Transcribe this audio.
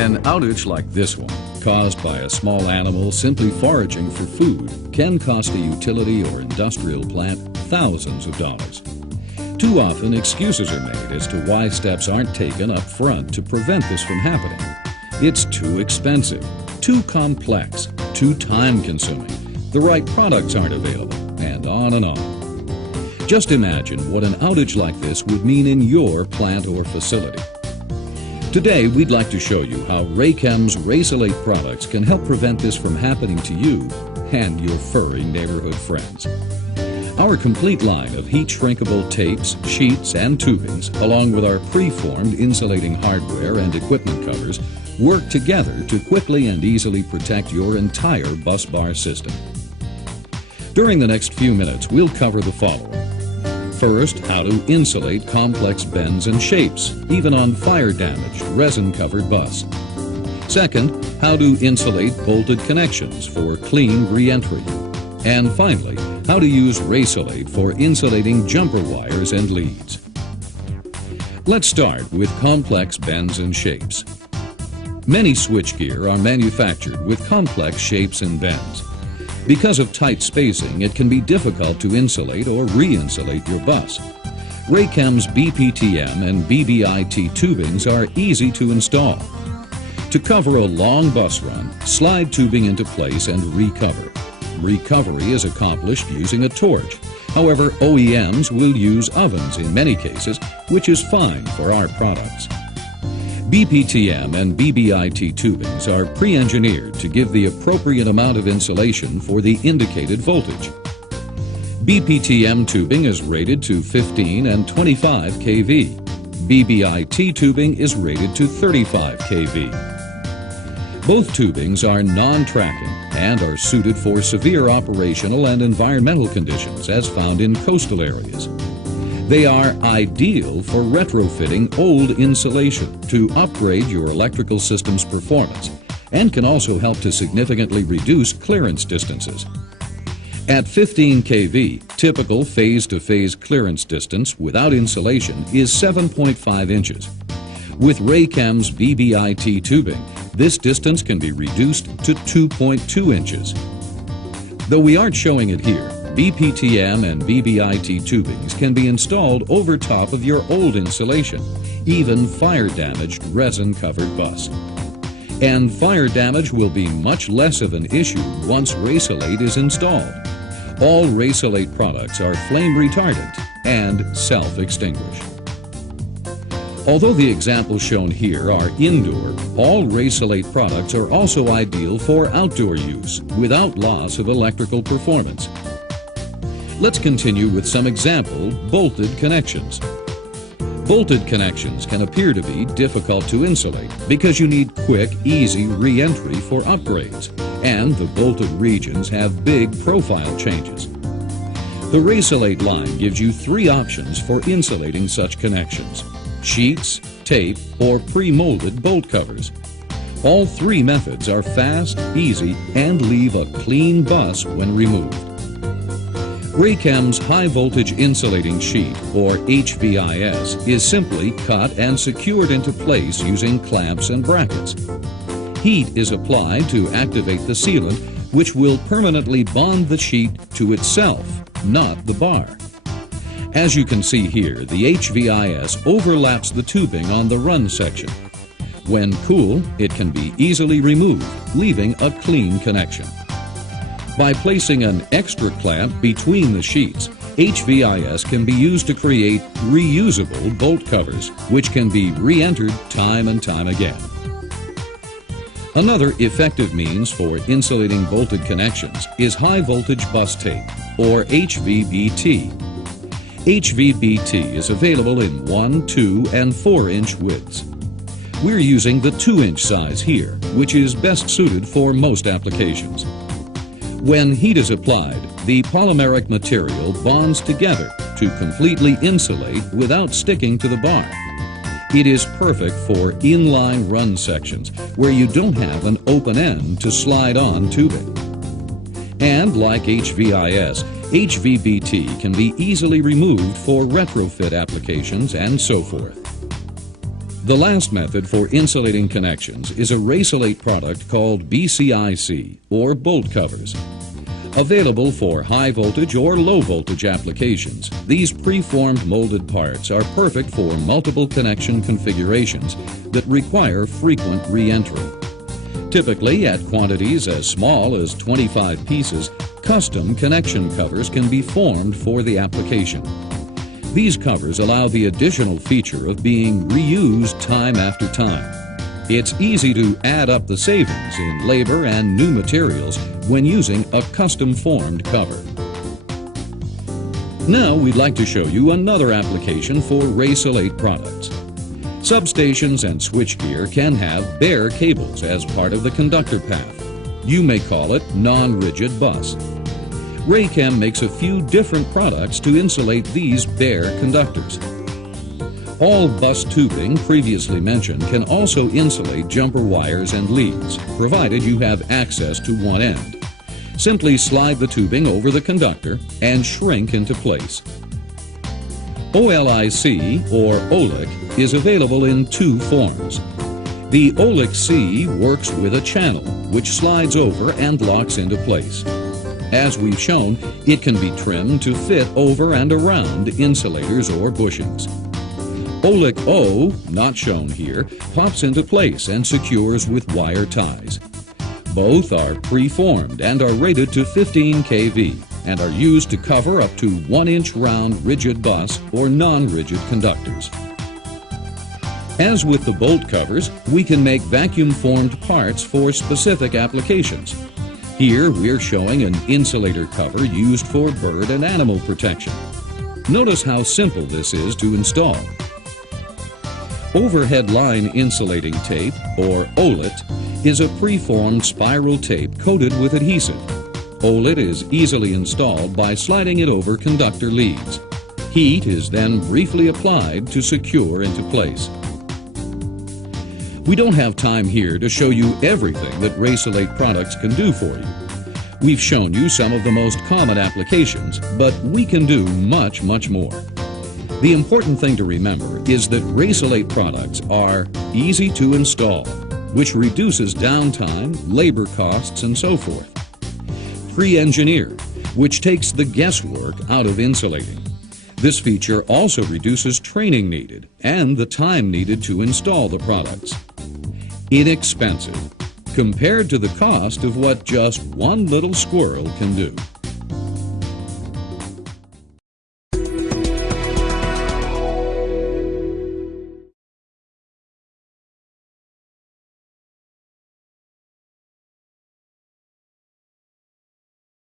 An outage like this one, caused by a small animal simply foraging for food, can cost a utility or industrial plant thousands of dollars. Too often, excuses are made as to why steps aren't taken up front to prevent this from happening. It's too expensive, too complex, too time-consuming, the right products aren't available, and on and on. Just imagine what an outage like this would mean in your plant or facility. Today, we'd like to show you how Raychem's Raysulate products can help prevent this from happening to you and your furry neighborhood friends. Our complete line of heat-shrinkable tapes, sheets, and tubings, along with our pre-formed insulating hardware and equipment covers, work together to quickly and easily protect your entire bus bar system. During the next few minutes, we'll cover the following. First, how to insulate complex bends and shapes, even on fire-damaged, resin-covered bus. Second, how to insulate bolted connections for clean re-entry. And finally, how to use Raysulate for insulating jumper wires and leads. Let's start with complex bends and shapes. Many switchgear are manufactured with complex shapes and bends. Because of tight spacing, it can be difficult to insulate or re-insulate your bus. Raychem's BPTM and BBIT tubings are easy to install. To cover a long bus run, slide tubing into place and recover. Recovery is accomplished using a torch. However, OEMs will use ovens in many cases, which is fine for our products. BPTM and BBIT tubings are pre-engineered to give the appropriate amount of insulation for the indicated voltage. BPTM tubing is rated to 15 and 25 kV. BBIT tubing is rated to 35 kV. Both tubings are non-tracking and are suited for severe operational and environmental conditions as found in coastal areas. They are ideal for retrofitting old insulation to upgrade your electrical system's performance and can also help to significantly reduce clearance distances. At 15 kV, typical phase-to-phase clearance distance without insulation is 7.5 inches. With Raychem's BBIT tubing, this distance can be reduced to 2.2 inches. Though we aren't showing it here, BPTM and BBIT tubings can be installed over top of your old insulation, even fire-damaged resin-covered bus. And fire damage will be much less of an issue once Raysulate is installed. All Raysulate products are flame retardant and self-extinguish. Although the examples shown here are indoor, all Raysulate products are also ideal for outdoor use without loss of electrical performance. Let's continue with some example bolted connections. Bolted connections can appear to be difficult to insulate because you need quick, easy re-entry for upgrades, and the bolted regions have big profile changes. The Raysulate line gives you three options for insulating such connections: sheets, tape, or pre-molded bolt covers. All three methods are fast, easy, and leave a clean bus when removed. Raychem's High Voltage Insulating Sheet, or HVIS, is simply cut and secured into place using clamps and brackets. Heat is applied to activate the sealant, which will permanently bond the sheet to itself, not the bar. As you can see here, the HVIS overlaps the tubing on the run section. When cool, it can be easily removed, leaving a clean connection. By placing an extra clamp between the sheets, HVIS can be used to create reusable bolt covers, which can be re-entered time and time again. Another effective means for insulating bolted connections is high voltage bus tape, or HVBT. HVBT is available in 1, 2, and 4-inch widths. We're using the 2-inch size here, which is best suited for most applications. When heat is applied, the polymeric material bonds together to completely insulate without sticking to the bar. It is perfect for inline run sections where you don't have an open end to slide on tubing. And like HVIS, HVBT can be easily removed for retrofit applications and so forth. The last method for insulating connections is a Raysulate product called BCIC, or bolt covers. Available for high voltage or low voltage applications, these preformed molded parts are perfect for multiple connection configurations that require frequent re-entry. Typically, at quantities as small as 25 pieces, custom connection covers can be formed for the application. These covers allow the additional feature of being reused time after time. It's easy to add up the savings in labor and new materials when using a custom-formed cover. Now we'd like to show you another application for Raysulate products. Substations and switchgear can have bare cables as part of the conductor path. You may call it non-rigid bus. Raychem makes a few different products to insulate these bare conductors. All bus tubing previously mentioned can also insulate jumper wires and leads, provided you have access to one end. Simply slide the tubing over the conductor and shrink into place. OLIC, or OLIC, is available in two forms. The OLIC C works with a channel, which slides over and locks into place. As we've shown, it can be trimmed to fit over and around insulators or bushings. OLIC O, not shown here, pops into place and secures with wire ties. Both are preformed and are rated to 15 kV and are used to cover up to 1-inch round rigid bus or non-rigid conductors. As with the bolt covers, we can make vacuum-formed parts for specific applications. Here we're showing an insulator cover used for bird and animal protection. Notice how simple this is to install. Overhead line insulating tape, or OLIT, is a preformed spiral tape coated with adhesive. OLIT is easily installed by sliding it over conductor leads. Heat is then briefly applied to secure into place. We don't have time here to show you everything that Raysulate products can do for you. We've shown you some of the most common applications, but we can do much, much more. The important thing to remember is that Raysulate products are easy to install, which reduces downtime, labor costs, and so forth. Pre-engineered, which takes the guesswork out of insulating. This feature also reduces training needed and the time needed to install the products. Inexpensive, compared to the cost of what just one little squirrel can do.